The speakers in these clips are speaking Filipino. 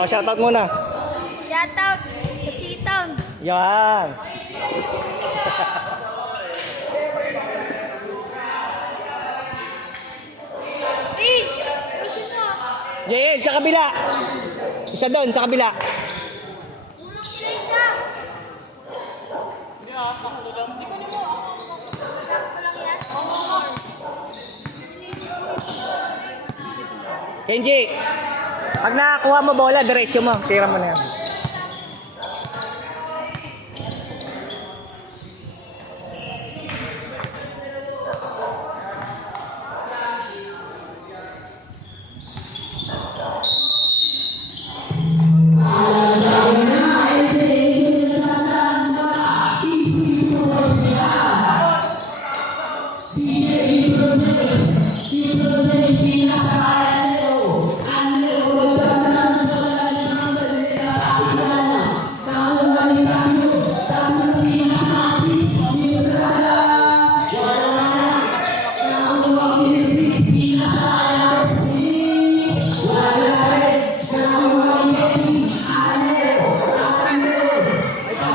Oh, shoutout muna. Shoutout sa Sitong. Yan. Vince! Gusto mo? JL, sa kabila. Isa doon, sa kabila. Tulong sila isa. Sakto lang yan. Kenji, pag nakakuha mo bola, diretso mo. Tira mo na yan.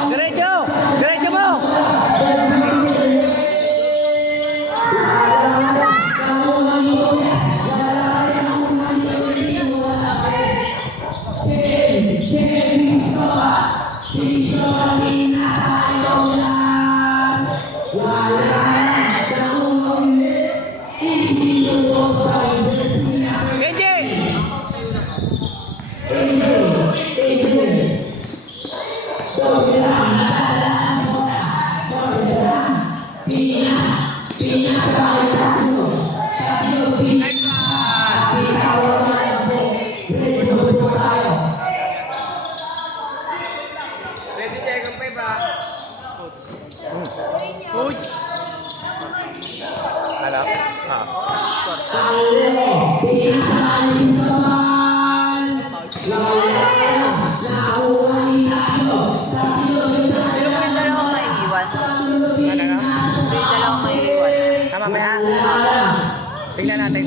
Diretso! Diretso mo! Kenji! Coach! Ano? Pero may dalawang maiiwan. Ano? May dalawang maiiwan. Tama ba yan? Tingnan natin.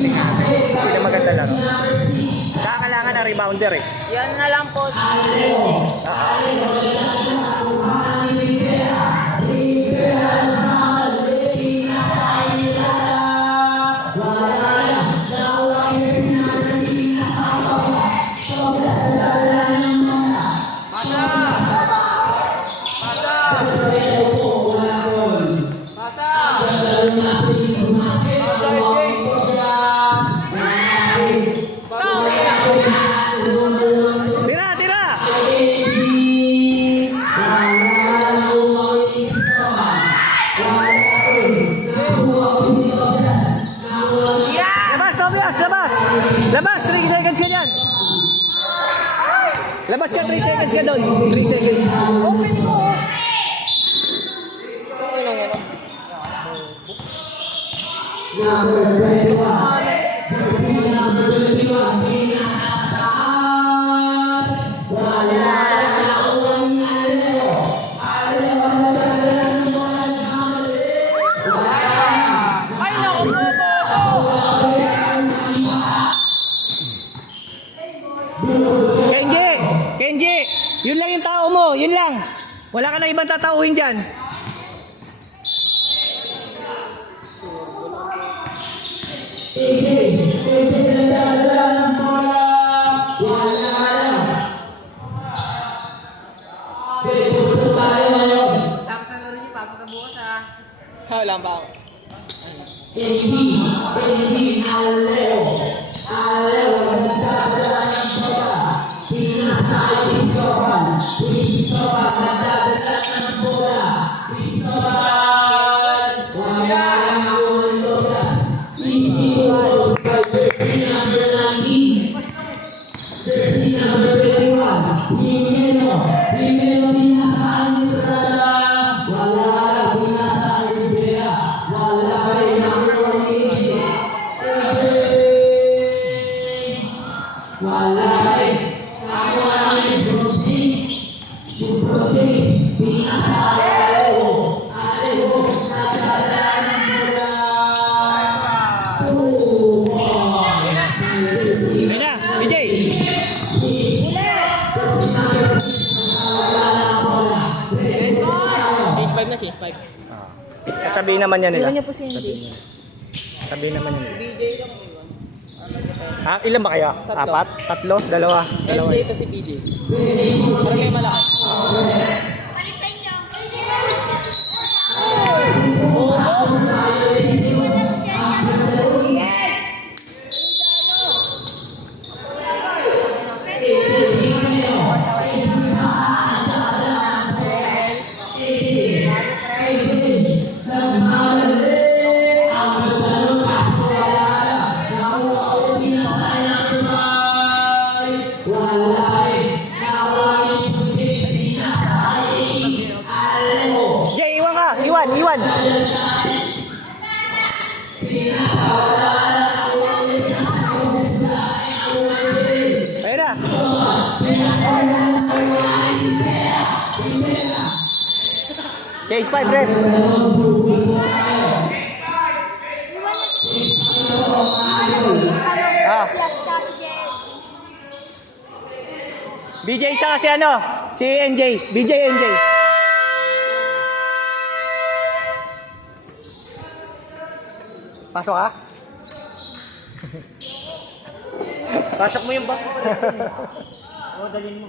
Sino maganda laro? Saka kailangan ng rebounder eh. Yan na lang po. Tira! Tira! Labas, Tobias! Labas! Labas! 3 seconds ka dyan! Labas ka, 3 seconds ka doon. 3 seconds. Open mo! Kenji! Kenji! Yun lang yung tao mo. Yun lang. Wala ka na ibang tatauhin dyan. Tapos na rin yung pagod na bukas ah. Wala ba ako? Ayun na, BJ! Sabihin naman yan nila. Iwan niyo po si NJ. Sabihin naman yan nila. BJ lang iwan. Ano ba tayo? Ah, ilan ba kayo? Tatlo. Apat? Tatlo? Dalawa? Dalawa. NJ to si BJ. Para may malakas. Baliktad niyo. Hindi ba baliktad? Oo. Iwan na sa Jerry. Jay, iwan ka! Iwan! Iwan! Ayun na! Case 5, rep! Iwan na. Ah. Plus ka si Jerry. BJ isa kasi ano? Si NJ. BJ, NJ. Pasok ka? Pasok mo yung bak. Oo, dalhin mo.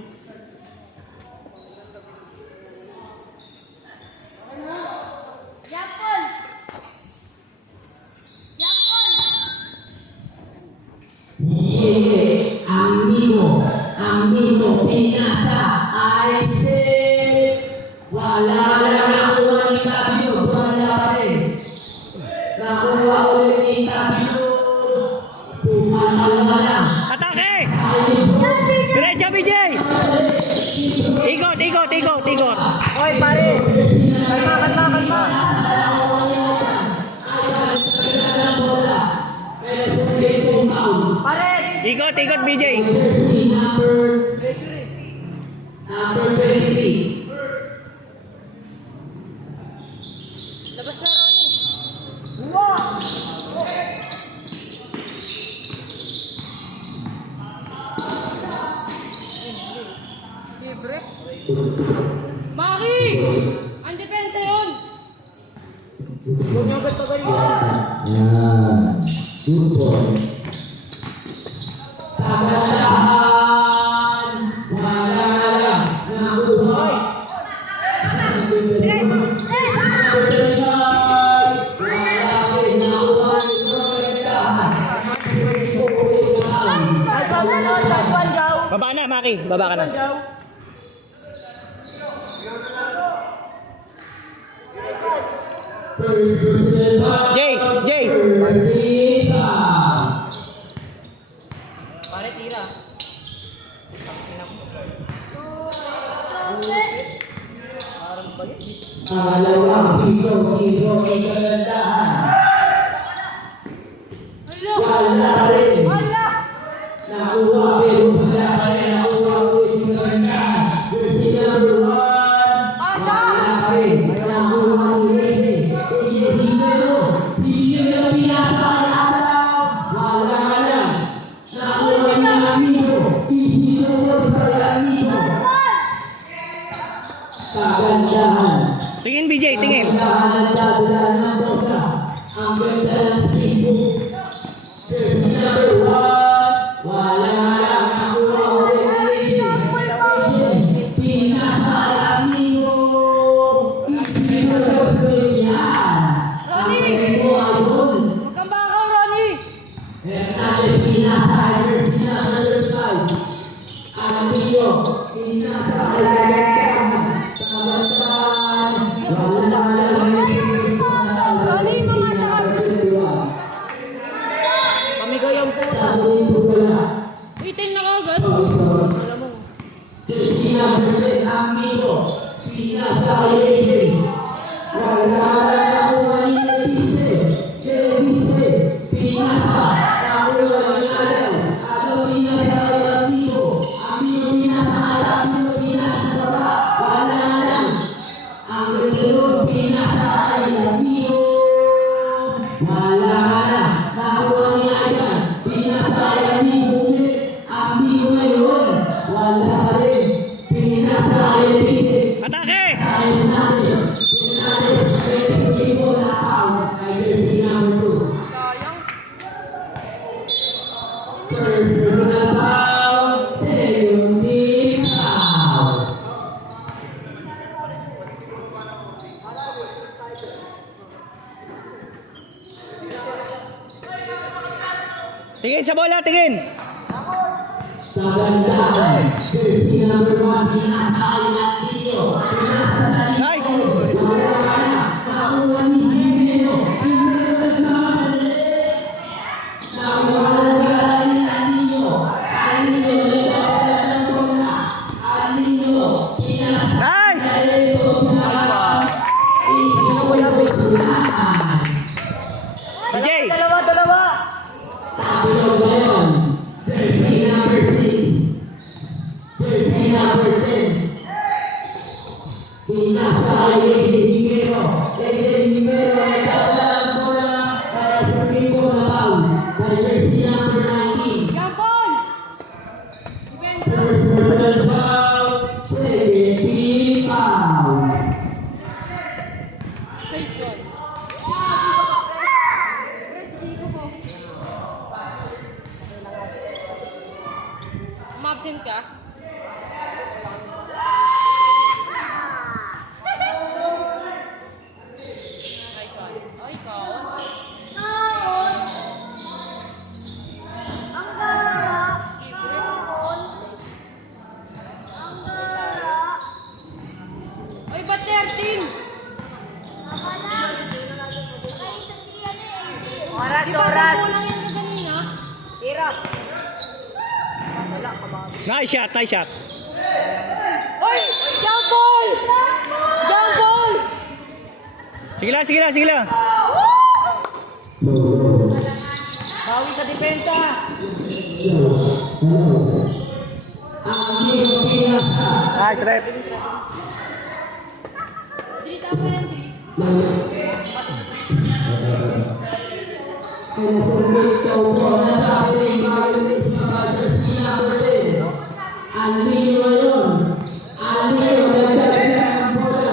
Yapon! Yapon! Ang nino pinata ay wala lang nakuha ni Tabio, wala rin. Nakuha ulit ni Tabio, pumalala lang. Atake! Diretso, BJ! Ikot, ikot, ikot, ikot. Hoy, pare! Kalma, kalma, kalma! Pare! Ikot, ikot, BJ. Number 23. Labas na, Ronnie! Libre? Maki! Ang depensa yun! Huwag niyo agad pagalingan. Good boy. Tagadaan, wala lang nakuha. Baba na, Maki. Baba ka na. Jay, Jay. Pare, tira. Pangalawang hero ay kagandahan. Wala rin. Nakuha pero wala pa rin nakuha ulit yung kagandahan. With number 1, wala rin. Nakuha ulit. Hindi na pinapakalaw. Wala lang. Nakuha niya ang hero. Hero sa amigo. Kagandahan. Tingin, BJ, tingin. Ang ganda ng bola. Ang ganda ng tribo. Pero number 1, wala lang nakuha ulit. Pinaka-amigo. Pinaka-yan. Ang amigo ayun. Huwag kang bakaw, Ronnie! Hernandez pinaka-higher, pinaka-vertical. Amigo, pinaka-kagandahan. Kagandahan. Wala lang Ronnie, mga sakal! Pamigay ang puta! Itin na kagad! Alam mo. Amigo, pinaka-higher. Wala lang nakuha ni Elise, pinaka, nakuha ni Alaw, Alaw pinaka-amigo, amigo pinaka-amigo, pinaka-baba. Personal foul. Second team foul. Tingin sa bola, tingin. Kagandahan. Jersey number 1. Pinatay ng dito. Nice. Nakuha ni Jimeno. Jimeno nagkamali. Nakuha na ni Anino. Anino nagkakaroon ng bola. Anino. Pinatay. Nice. DJ. Dalawa. Tapos ngayon. Jersey number 6. Jersey number 6. Pinatay Jimeno. Jimeno nagkakaroon ng bola. Para sa Rico na foul. By jersey number 19. Jampol! Defender! Personal foul. Second team foul. Space one. Ma-absent ka? Nice one. Oh, ikaw. Ang gara. Ang gara. Oy, ba't 13? Tama na. Nakaisa si ano eh. Oras! Kulang yan sa kanina. Nice shot, nice shot. Oy! Jampol! Jampol! Sige lang. Bawi sa depensa. Nice, rep. Dili tama yan, Dili. Anino ngayon. Anino nagkakaroon ng bola.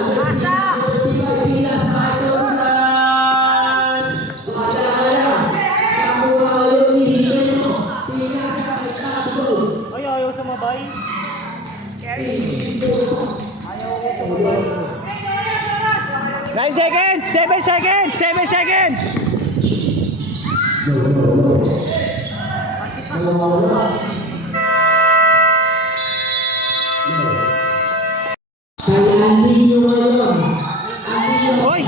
Ay, ayaw sa mabay. Scary. Ayaw ko sa mabay. 9 seconds! 7 seconds! 7 seconds! Kaya Anino ngayon. Anino. Hoy!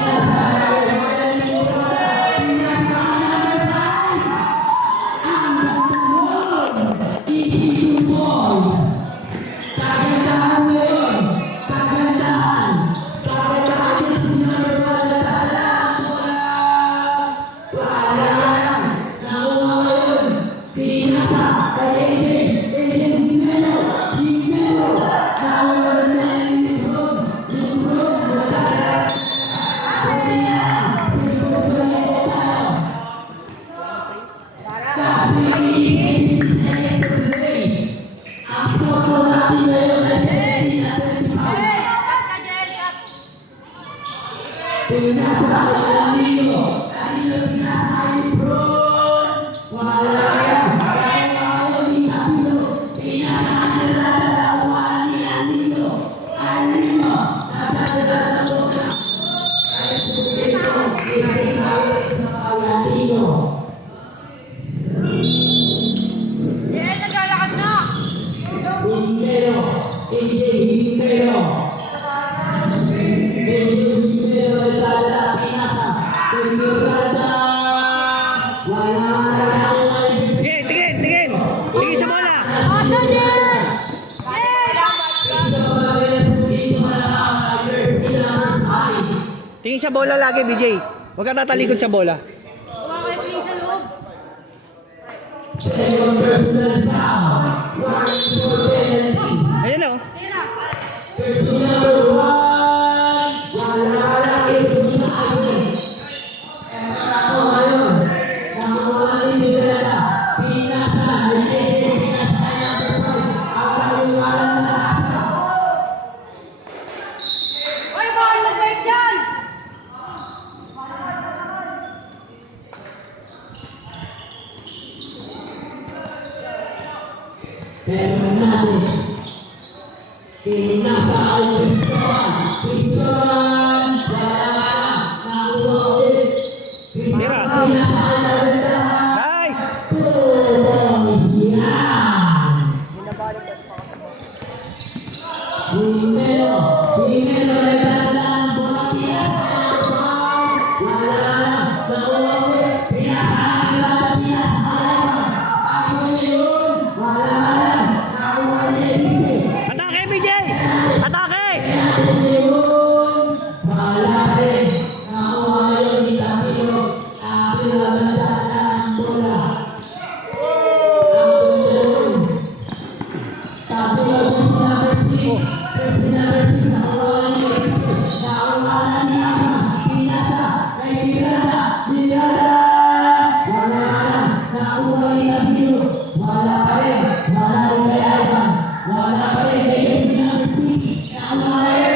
Kagandahan ngayon. Kagandahan. Kagandahan yung pinapagpalatala ang bola. Paalala. Nakuha ngayon. Pinaka. Kay Aiden. Aiden Jimeno. Jimeno. Nakuha na yung Lebron. Lebron. Nagkakaroon. Pumila. Siguro ba yung tayo? Kasi iigit sa second play. Ang photo natin ngayon ay 30 na 35. Cut ka, Jel! Cut! Pinatay ang Anino. Anino pinatay ni Bron. Wala yan. Ayaw ni Anino. Pinakakalawa ni Anino. Anino. Nakadala na bola. Ito. Ipinawin sa Anino. Jel, naglalakad na! Jimeno. AJ Jimeno. Jimeno nagdala. Pinaka. Pinurada. Wala na lang. Tingin! Tingin sa bola! Asa, Jel! Tingin sa bola lagi, BJ. Huwag ka tatalikod sa bola. Huwag kayo play sa loob. Ayan o. Tira! Oy, bawal mag-break dyan! Hernandez. Pinasa ang Pintuan. Nakuha ulit. Tira. Nice! Primero nagdadaan bola Atake, BJ! Atake!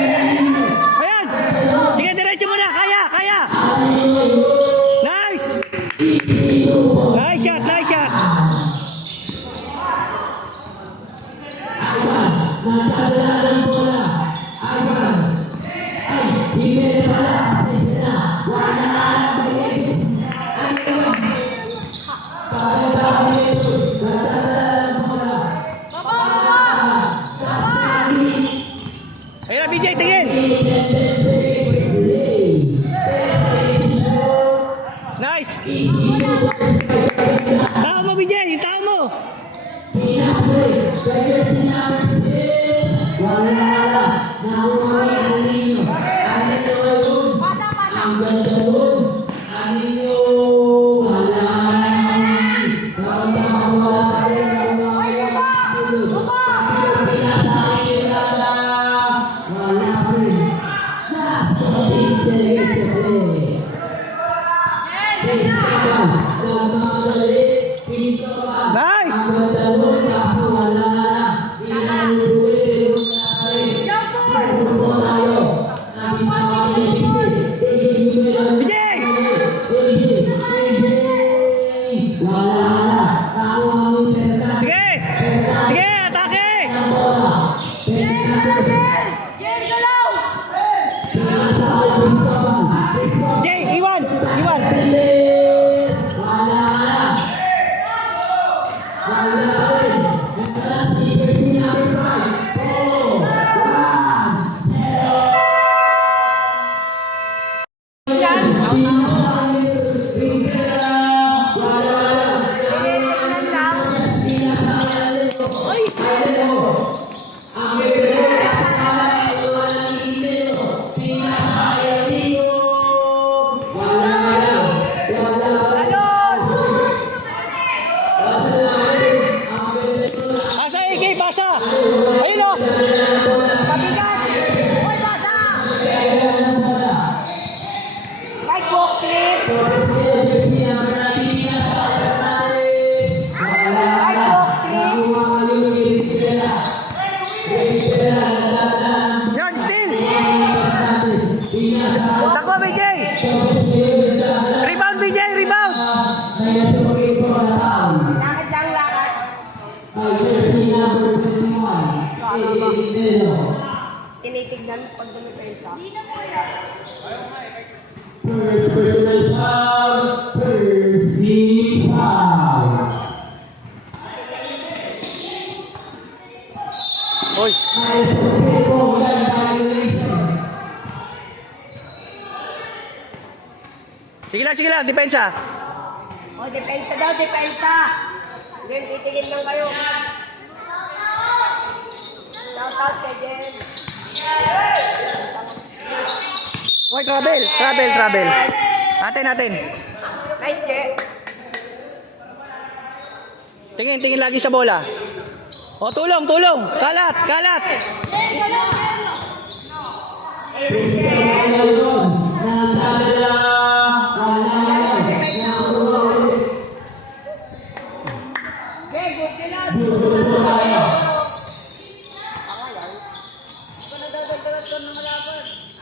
Ayan! Sige, diretso mo na! Kaya! Kaya! Nice! Nice shot! Nice shot! Ayun na, BJ, tingin! Nice! Tao mo, BJ! Yung tao mo! Pasa, pasa. Nice! BJ! Sige! Sige, atake! BJ, iwan! Iwan! Pasa, AK! Pasa! Ayun o! Kapigan! Hoy, pasa! Right hook, flip! Right hook, flip! Yan, still! Takbo, BJ! Rebound, BJ! Rebound! Lakad lang, lakad. Tinitignan pag dumipensa. Hindi na po yan. Hoy! Sige lang, depensa! O, depensa daw, depensa. Jen, titigil lang kayo. Shout out kay Jen. Hoy, travel! Atin! Nice, Jen. Tingin lagi sa bola. O, tulong! Kalat!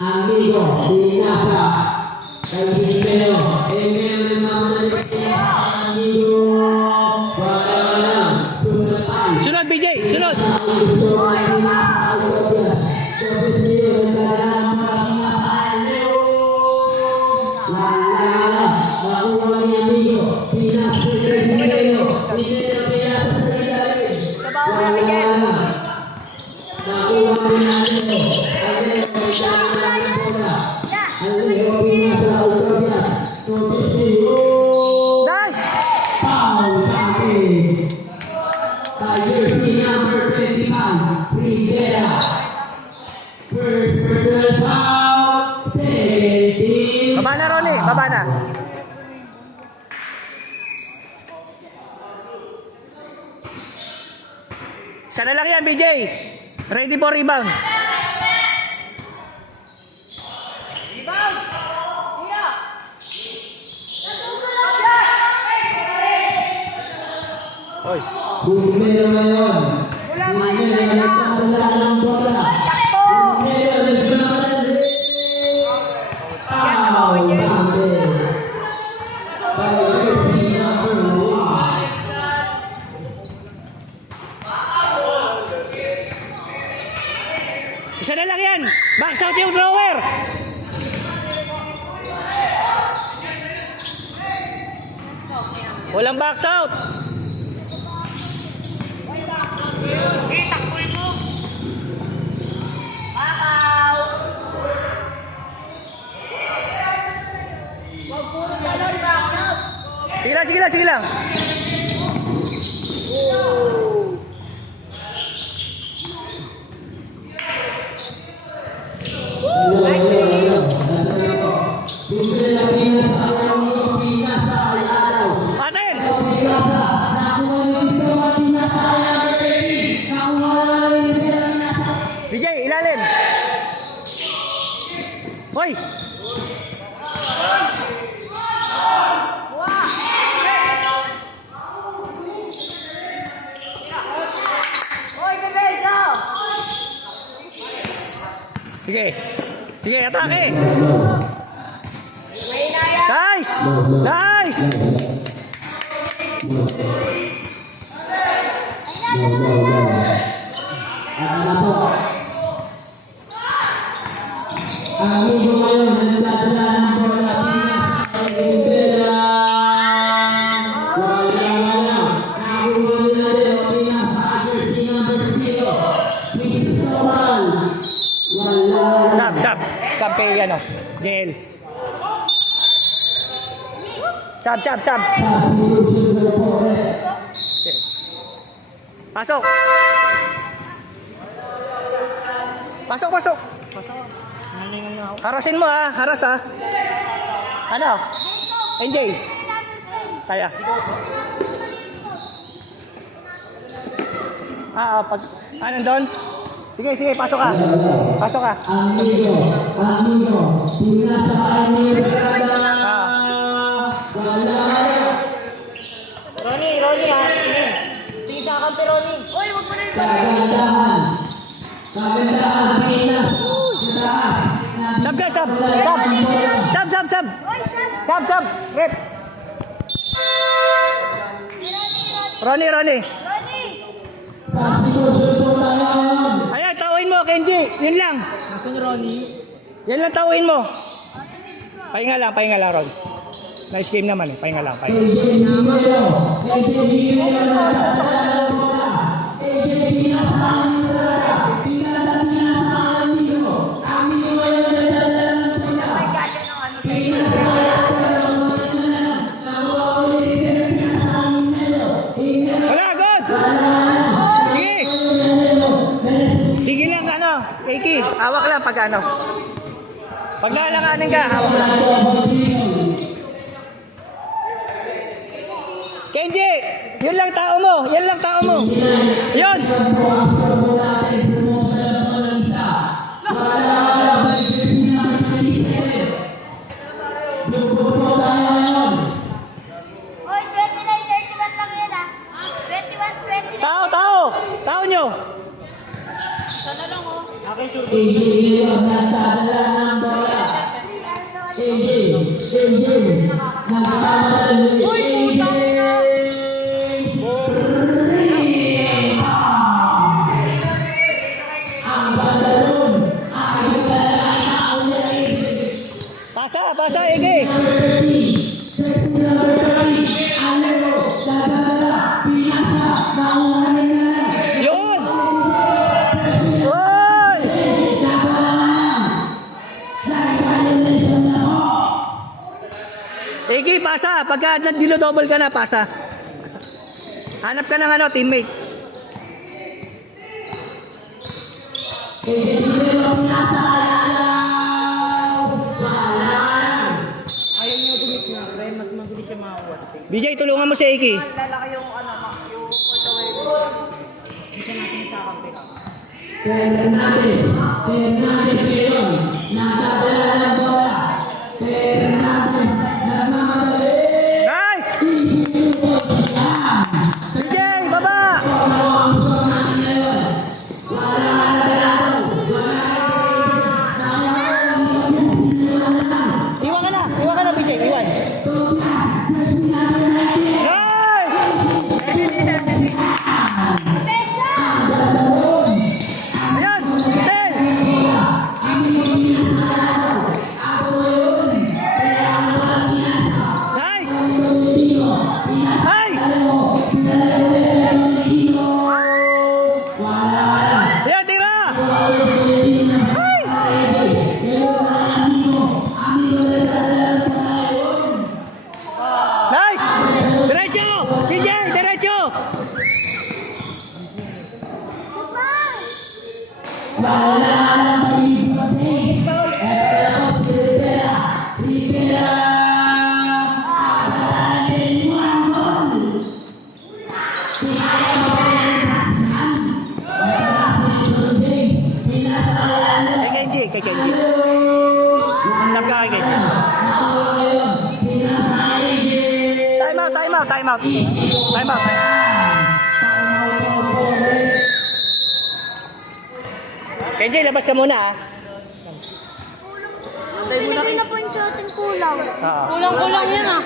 Amigo, binasa. Kaibigan, email naman amigo. Para lang, Sunod, BJ! Sa bawah ka na, Miguel. Nice! Baba na, Ronnie. Baba na. Isa na lang yan, BJ. Ready for rebound. Oy. Bumero ngayon. Bumero ng bola. Isa na lang yan. Box out yung drawer. Walang box out. Sige lang, sige lang, sige lang. Atin! DJ, ilalim. Hoy! Hoy, Bebeso! Sige. Sige, atake. May inaya. Nice! Nice! Ang amigo ngayon, nagdadala ng bola. Wala. Nakuha nila rin ang pinaka-jersey number 0. Cristobal. Wala. Sab, sab. Sab kay ano, JL. Sab, sab, sab. Pasok. Pasok, pasok. Harasin mo ha, haras ha. Ano? NJ. Kaya. Pag, doon? Sige, sige, pasok ka. Pasok ka. Amigo, pinatakaan nila. Wala. Ronnie ha. Tingin sa kampi, Ronnie. Hoy, wag mo na yung Kagandahan. Kagandahan, Pinas. Sab ka, sab. Sab. Sab, sab, sab. Sab, sab. Rep. Ronnie. Ronnie! Ayan, tawin mo, Kenji. Yun lang. Nasaan Ronnie? Yan lang tawin mo. Pahinga lang, Ron. Nice game naman eh. Pahinga lang. Wala, good! Sige! Higil lang ka, ano? Keiki, hawak lang pag ano. Pag nalanganin ka, hawak lang. Kenji! Yun lang tao mo! Yan lang tao mo! Yun! Hoy, 29-31 lang yan ah. 21-29. Tao nyo! Sana lang oh. Yun! Oy! Igi, pasa. Pagka dilo-double ka na, pasa. Hanap ka ng ano, teammate. Ayaw niya gulit na, pre. Mas mabilis siya makawas. BJ, tulungan mo si Iki. Lalaki yung ano, yung photo wave. Isa natin sa kampi. Fernandez ngayon, nakadala ng bola. Fernandez, nagmamadali. Nice! BJ, baba! Iwan ka na BJ, iwan. Nice! Ayan, stay! Nice! Ay! Ayan, tira! Ay! Nice! Diretso! BJ, diretso! Kay Kenji. Sab ka kay Kenji. Time out. Kenji, labas ka muna ah. Pinagay na po yung sa ating kulang. Oo. Kulang-kulang yan ah.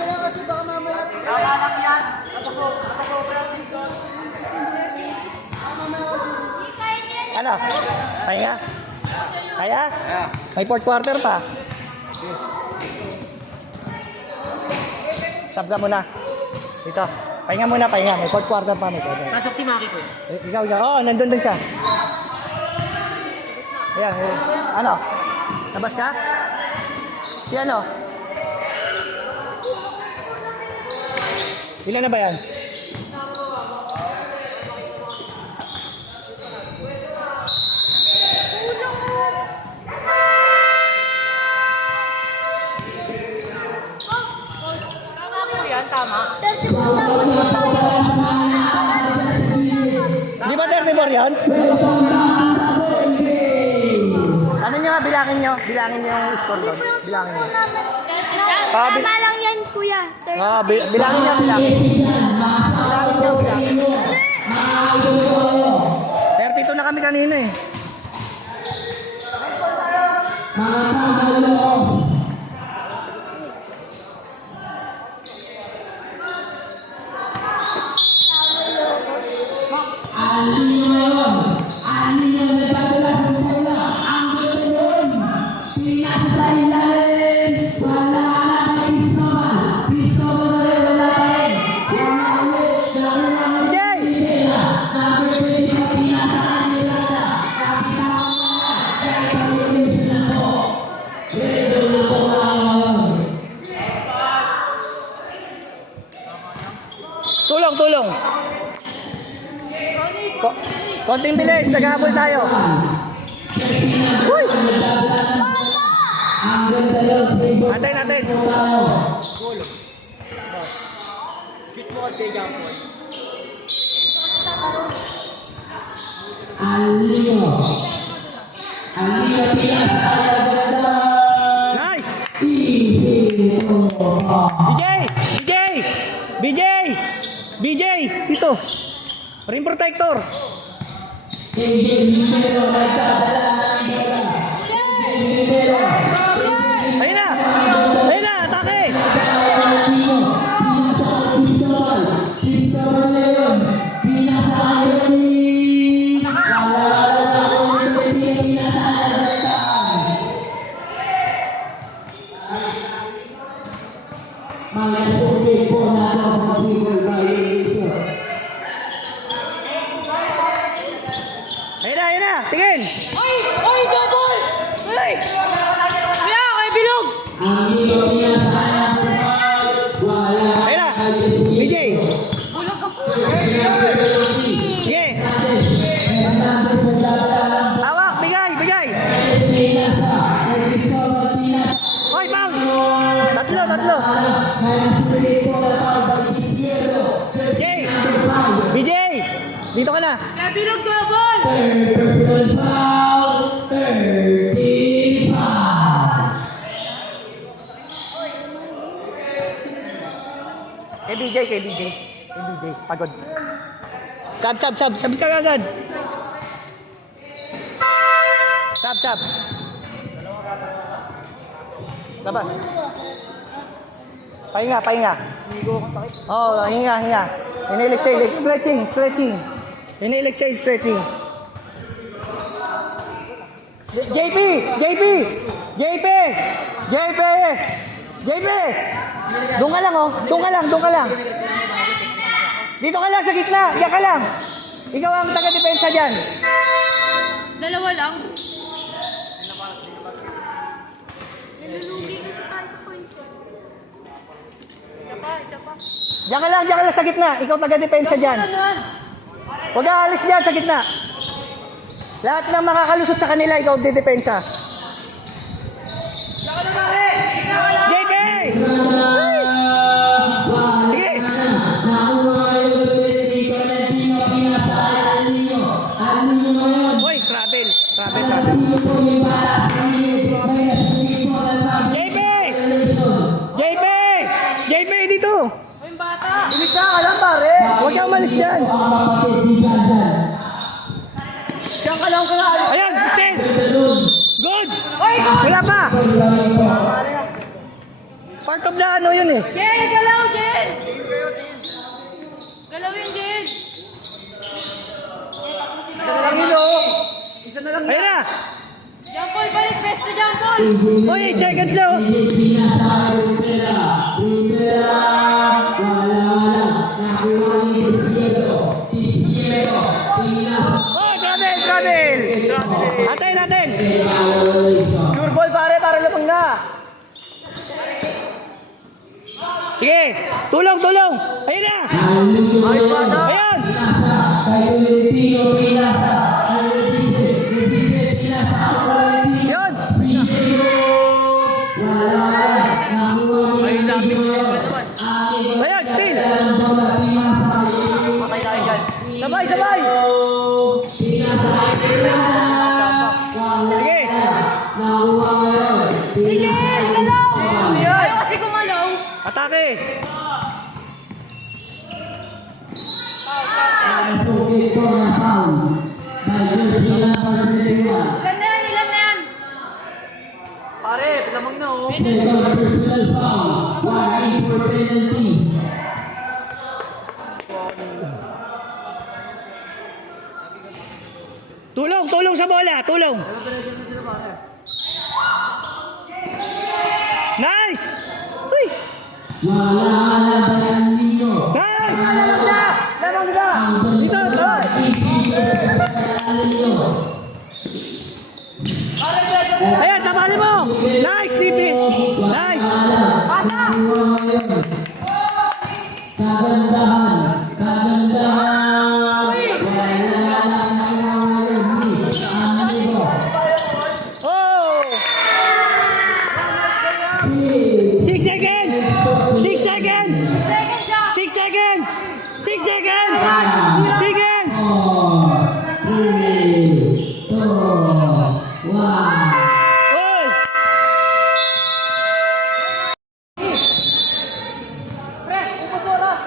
Ano? Kaya? Kaya? May fourth quarter pa. Sab ka muna. Dito. Pahinga muna. May fourth quarter pa. Pasok si Maki ko. Ikaw. Oo, nandun din siya. Ayan. Ano? Labas ka? Si ano? Ilan na ba yan? Tama. 34 Di ba 34 yan? Ano nyo nga? Bilangin nyo yung score doon. Bilangin nyo. Tama lang yan, kuya. Bilangin nyo. Bilangin nyo. 32 na kami kanina eh. Tulong. Konting bilis, naghabol tayo. Uy! Antay natin. Shoot mo kasi Gampoy. Nice! BJ! Dito! Rim protector! Ayun na! Atake! Ayan na, tingin. Ay! Ay! Double! Ay! Kuya, kay Bilog! Ang iyo pinasahan ng bawal. Wala Ayan na. kayo. BJ. Bulog ka po! Sige. Hawak, bigay, bigay. Hoy, bang. Tatlo. Jay. BJ. Dito ka na. Kay Bilog double! Kay BJ. Pagod. Sab ka agad. Sab. Labas. Pahinga. Oh, hinga. Inhale, stretching. Inhale, stretching. JP! Doon ka lang, oh. Doon ka lang. Dito ka lang sa gitna. Diyan ka lang. Ikaw ang taga-depensa dyan. Dalawa lang. Nalulugi kasi tayo sa points. Isa pa. Diyan ka lang sa gitna. Ikaw taga-depensa dyan. Ano yan? Huwag aalis dyan sa gitna. Lahat ng makakalusot sa kanila, ikaw didepensa. JP! Sige! Hoy, travel. JP, dito! Ay, yung bata! Ilig ka lang, pare! Huwag kang umalis dyan! Diyan ka lang. Ayan, Stin! Good! Ay, go! Wala pa! Part of the ano yun eh. Jen, galaw, Jen! Galawin, Jen! Ayan na! John Paul, balik! Besto, John Paul! Uy, 8 seconds na oh! Oh, travel! Atin! Sure ball pare, para lamang na! Sige! Tulong! Ayan na! Ayan! Yun! Ayan, still! Sabay! Sige! Sige, galaw! Ayaw kasi gumalaw. Atake! Ilan na yan? Pare, lamang na oh! Tulong sa bola! Tulong! Nice! Uy! Nice! Lamang na! Dito! Toy! Ayan, tabali mo! Nice, Dipit! Nice! Bata! Uy! Oh! 6 seconds! 6 seconds! Seconds na! 6 seconds! 6 seconds! Seconds! Oh! Pre, upos oras!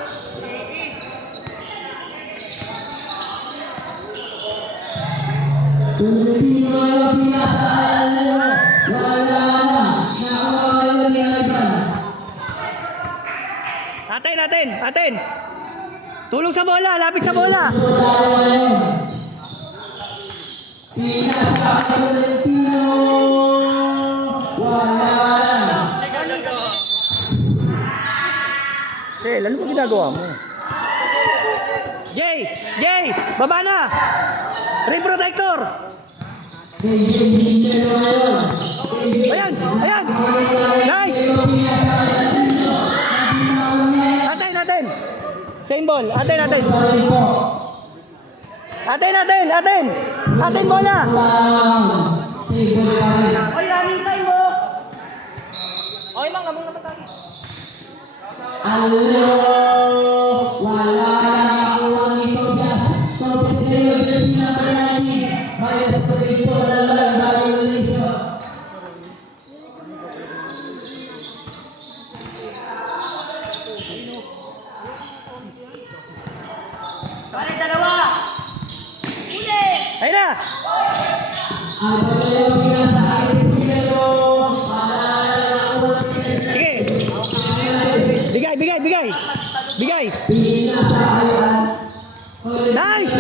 Atin! Tulong sa bola! Lapit sa bola! Sel, ano ba ginagawa mo? Jay! Jay, baba na. Ring protector. Ayan, ayan. Nice. Atay natin. Same ball. Atay natin. Atay natin, atin. Atin bola. Oy, running time mo. Oy, mang, among naman tayo. Wala nakuha nito dyan. Topit kayo sa pinaparani. Mayroon sa pagkito na lang bago nito. Pare, dalawa. Uli. Ayun na. Ang pagkayo pinasakit pero Sige. Bigay, bigay, bigay. Bigay. pinasakit. Nice.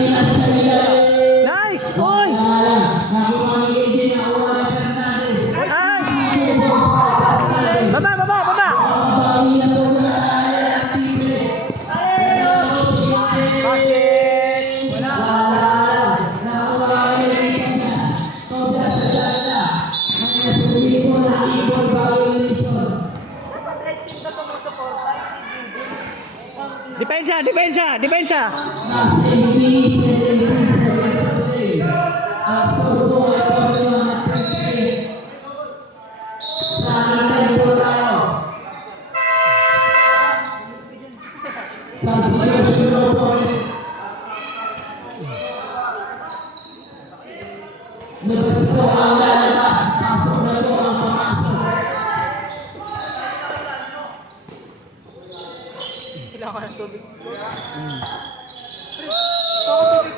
Nice. Oy. Nice. Baba, baba, baba. Depensa, depensa, depensa.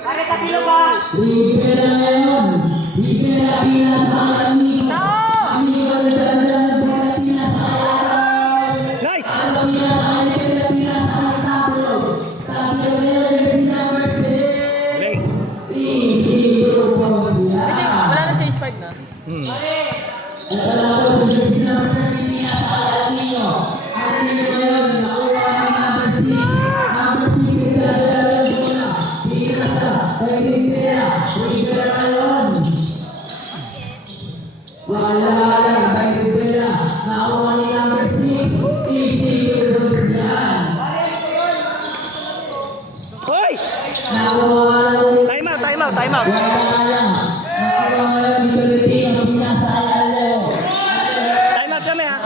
Pare, kapilo ba? Nice. Wala na change part na. Hoy! Time out, time out, time out. Time out kami ha.